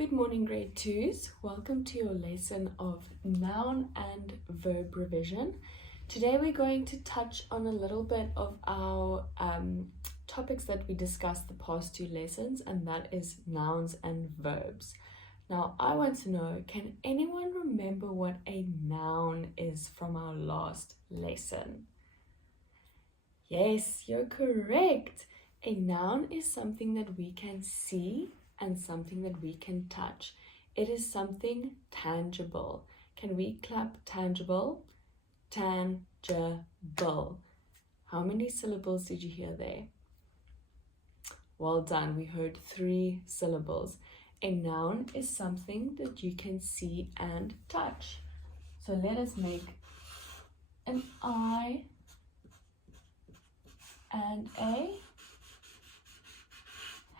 Good morning, grade 2s. Welcome to your lesson of noun and verb revision. Today we're going to touch on a little bit of our topics that we discussed the past two lessons, and that is nouns and verbs. Now, I want to know, can anyone remember what a noun is from our last lesson? Yes, you're correct. A noun is something that we can see and something that we can touch. It is something tangible. Can we clap tangible? Tangible. How many syllables did you hear there? Well done. We heard 3 syllables. A noun is something that you can see and touch. So let us make an eye and a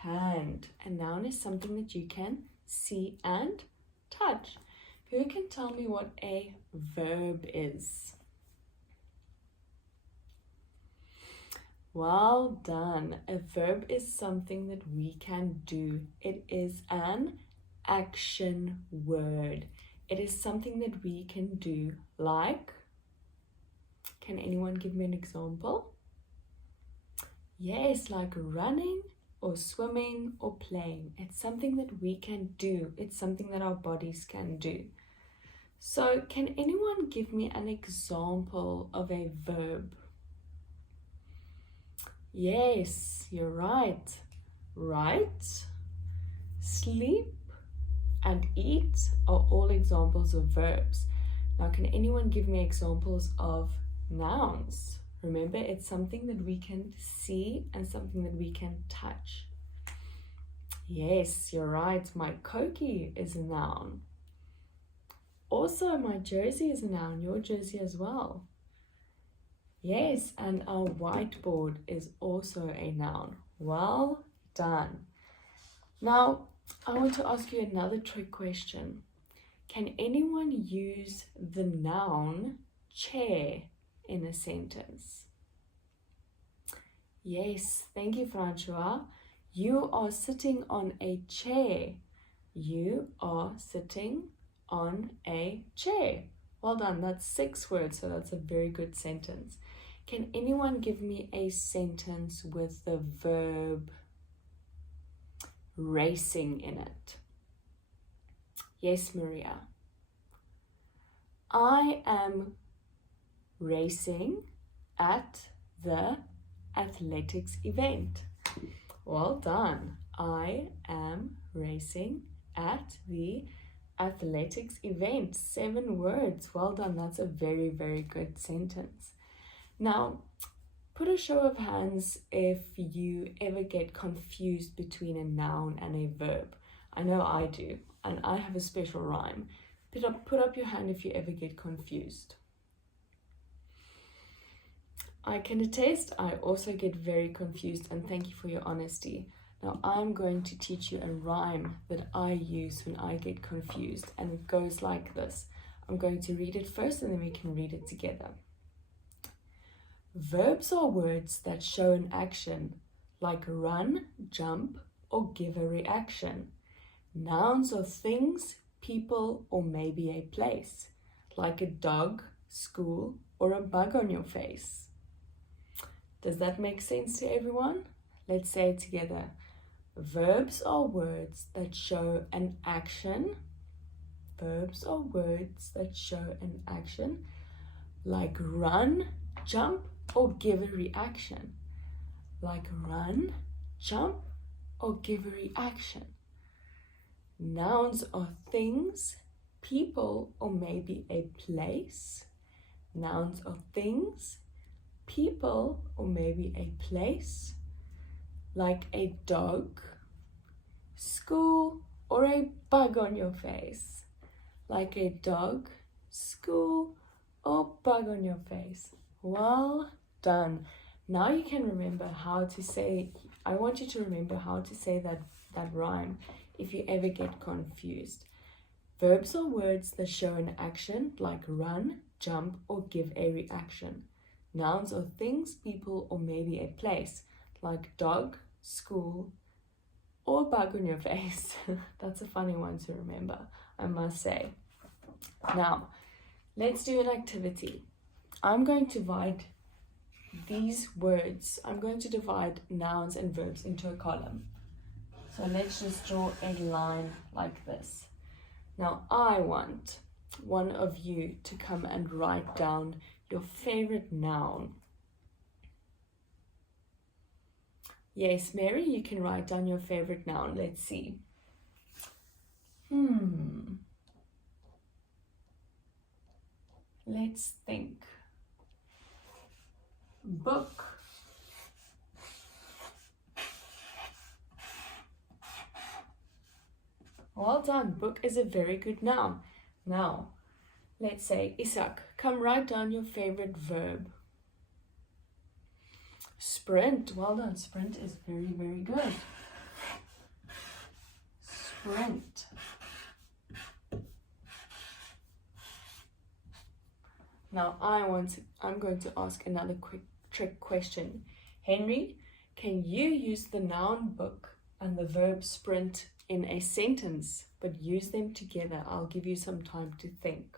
hand. A noun is something that you can see and touch. Who can tell me what a verb is? Well done. A verb is something that we can do. It is an action word. It is something that we can do, like, can anyone give me an example? Yes, like running, or swimming, or playing. It's something that we can do. It's something that our bodies can do. So can anyone give me an example of a verb? Yes, you're right. Write, sleep, and eat are all examples of verbs. Now, can anyone give me examples of nouns? Remember, it's something that we can see and something that we can touch. Yes, you're right. My Cokie is a noun. Also, my jersey is a noun. Your jersey as well. Yes, and our whiteboard is also a noun. Well done. Now, I want to ask you another trick question. Can anyone use the noun chair in a sentence? Yes, thank you, Francois. You are sitting on a chair. You are sitting on a chair. Well done. That's 6 words, so that's a very good sentence. Can anyone give me a sentence with the verb racing in it? Yes, Maria. I am racing at the athletics event. Well done. I am racing at the athletics event. 7 words. Well done. That's a very, very good sentence. Now, put a show of hands if you ever get confused between a noun and a verb. I know I do, and I have a special rhyme. Put up your hand if you ever get confused. I can attest, I also get very confused, and thank you for your honesty. Now I'm going to teach you a rhyme that I use when I get confused, and it goes like this. I'm going to read it first and then we can read it together. Verbs are words that show an action, like run, jump, or give a reaction. Nouns are things, people, or maybe a place, like a dog, school, or a bug on your face. Does that make sense to everyone? Let's say it together. Verbs are words that show an action. Verbs are words that show an action, like run, jump, or give a reaction. Like run, jump, or give a reaction. Nouns are things, people, or maybe a place. Nouns are things, people, or maybe a place, like a dog, school, or a bug on your face. Like a dog, school, or bug on your face. Well done. Now you can remember how to say, I want you to remember how to say that rhyme if you ever get confused. Verbs are words that show an action, like run, jump, or give a reaction. Nouns are things, people, or maybe a place, like dog, school, or a bug on your face. That's a funny one to remember, I must say. Now, let's do an activity. I'm going to divide these words, I'm going to divide nouns and verbs into a column. So let's just draw a line like this. Now I want one of you to come and write down your favorite noun. Yes, Mary, you can write down your favorite noun. Let's see. Let's think. Book. Well done. Book is a very good noun. Now, let's say, Isak, come write down your favorite verb. Sprint. Well done. Sprint is very, very good. Sprint. Now I'm going to ask another quick trick question. Henry, can you use the noun book and the verb sprint in a sentence, but use them together? I'll give you some time to think.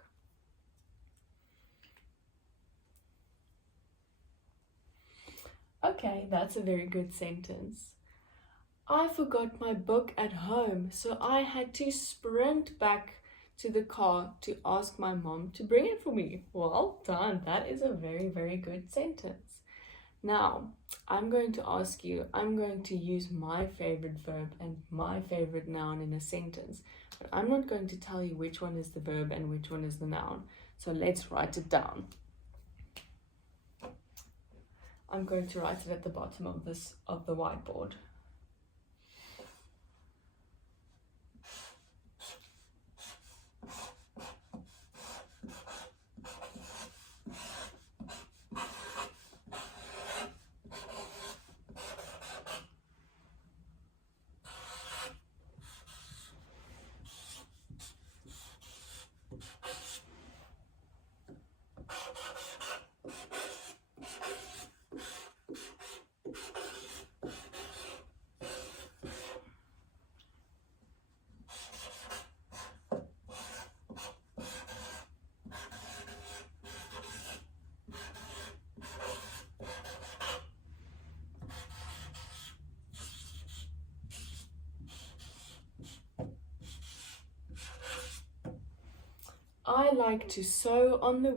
Okay, that's a very good sentence. I forgot my book at home, so I had to sprint back to the car to ask my mom to bring it for me. Well done. That is a very, very good sentence. Now, I'm going to use my favorite verb and my favorite noun in a sentence, but I'm not going to tell you which one is the verb and which one is the noun. So let's write it down. I'm going to write it at the bottom of the whiteboard. I like to sew on the